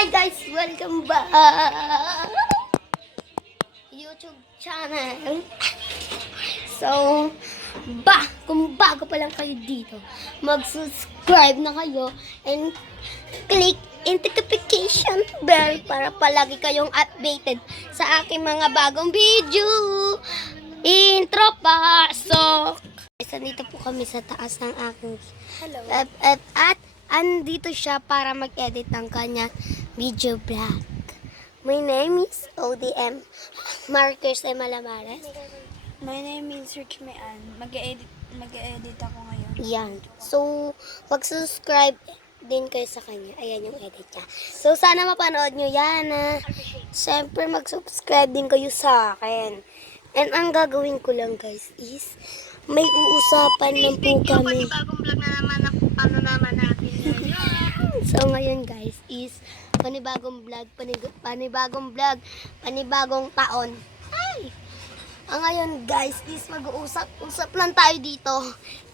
Hi guys! Welcome back! YouTube channel. So, kung bago pa lang kayo dito, mag-subscribe na kayo and click notification bell para palagi kayong updated sa aking mga bagong video. Intro pasok! Nandito po kami sa taas ng aking FF at andito siya para mag-edit ng kanyang video vlog. My name is ODM Marcos de Malamares. My name is Rich Mayan. Mag-e-edit ako ngayon. Yan. So, mag-subscribe din kayo sa kanya. Ayan yung edit niya. So, sana mapanood nyo yan. Siyempre, mag-subscribe din kayo sa akin. And ang gagawin ko lang guys is, may uusapan lang po kami. Panibagong vlog na naman, ano naman natin ngayon. So, ngayon guys is, panibagong vlog, panibagong taon. Ay! Ang ngayon guys is mag-uusap lang tayo dito.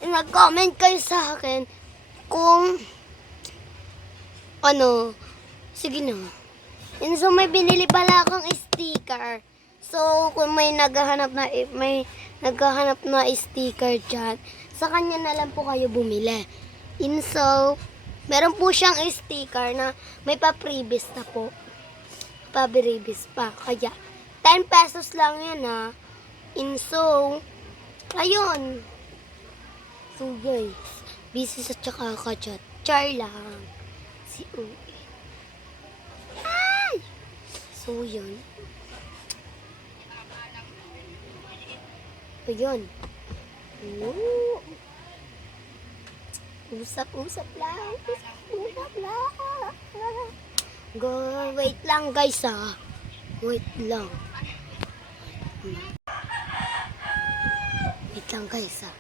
And nag-comment kayo sa akin kung ano, sige na. And so may binili pala akong sticker. So kung may naghahanap na sticker dyan, sa kanya na lang po kayo bumili. And so, meron po siyang sticker na may pa-previous na po. Pa-previous pa. Kaya 10 pesos lang yan ha. And so, ayun. So guys, busy sa tsaka kachat. Char lang. Si Uwe. Ay! So yun. Ayun. Ooh. Usap-usap lang. Usap-usap lang. Go, wait lang guys ha. Wait lang. Wait lang guys ha.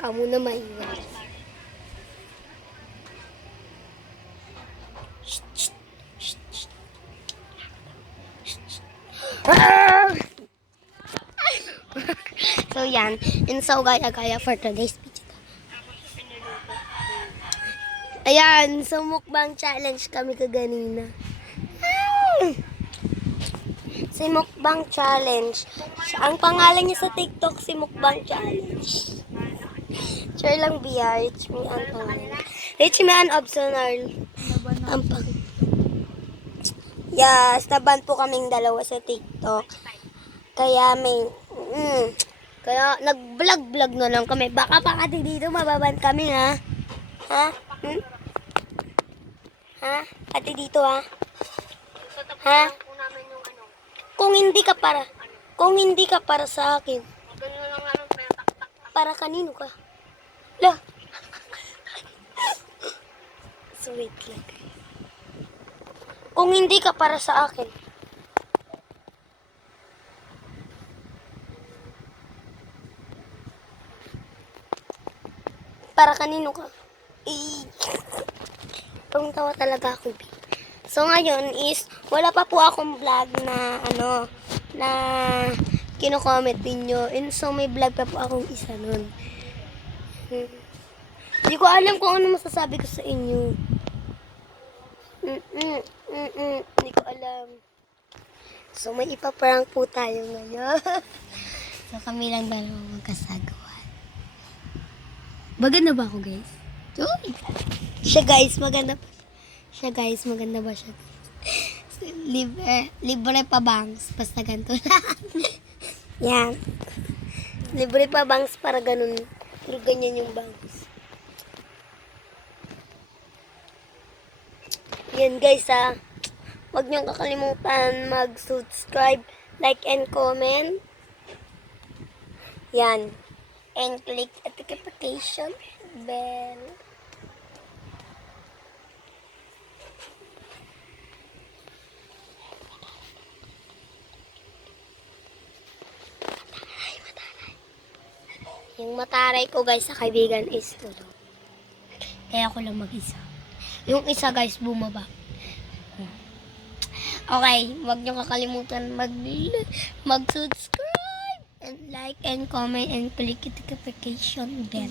Kamu na maiwan. Shh, shh, shh, shh. So yan. And so gaya-gaya for today's video. Ayan. So mukbang challenge kami kaganina. Si Mukbang Challenge. Ang pangalan niya sa TikTok, si Mukbang Challenge. Share lang biya. Rich me ang pangalan. Rich me ang optional. Ang pang... Yes, naban po kaming dalawa sa TikTok. Kaya may... Kaya nag-vlog na lang kami. Baka dito mababan kami ha. Ha? Ha? Ate dito ha? Ha? Kung hindi ka para sa akin. Para kanino ka? La. So wait lang. Kung hindi ka para sa akin. Para kanino ka? Tawa talaga ako. So ngayon is wala pa po akong vlog na na kino-comment ninyo. And so may vlog pa po akong isa nun. Hindi ko alam kung ano masasabi ko sa inyo. Hindi ko alam. So may ipaprank po tayo ngayon. So kami lang dalawa magkasagawan. Maganda ba ako guys? Uy! Siya guys, maganda ba? Maganda ba siya? Libre pa bangs. Basta ganito lang. Yan. Libre pa bangs para ganun. Pero ganyan yung bangs. Yan guys ha. Huwag niyong kakalimutan mag-subscribe, like, and comment. Yan. And click notification bell. Yung mataray ko guys sa kaibigan is tulog. Kaya ako lang mag-isa. Yung isa guys bumaba. Okay, wag niyo kakalimutan mag-subscribe and like and comment and click notification bell.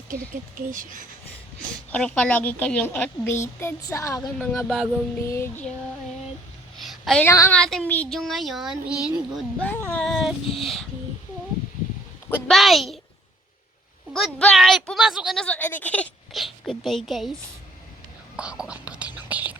Para palagi kayong updated sa aking mga bagong video. And Ayun lang ang ating video ngayon. And goodbye. Goodbye. Goodbye. Pumasok ka na sa kilikit. Goodbye, guys. Kago ang puti ng kilikit.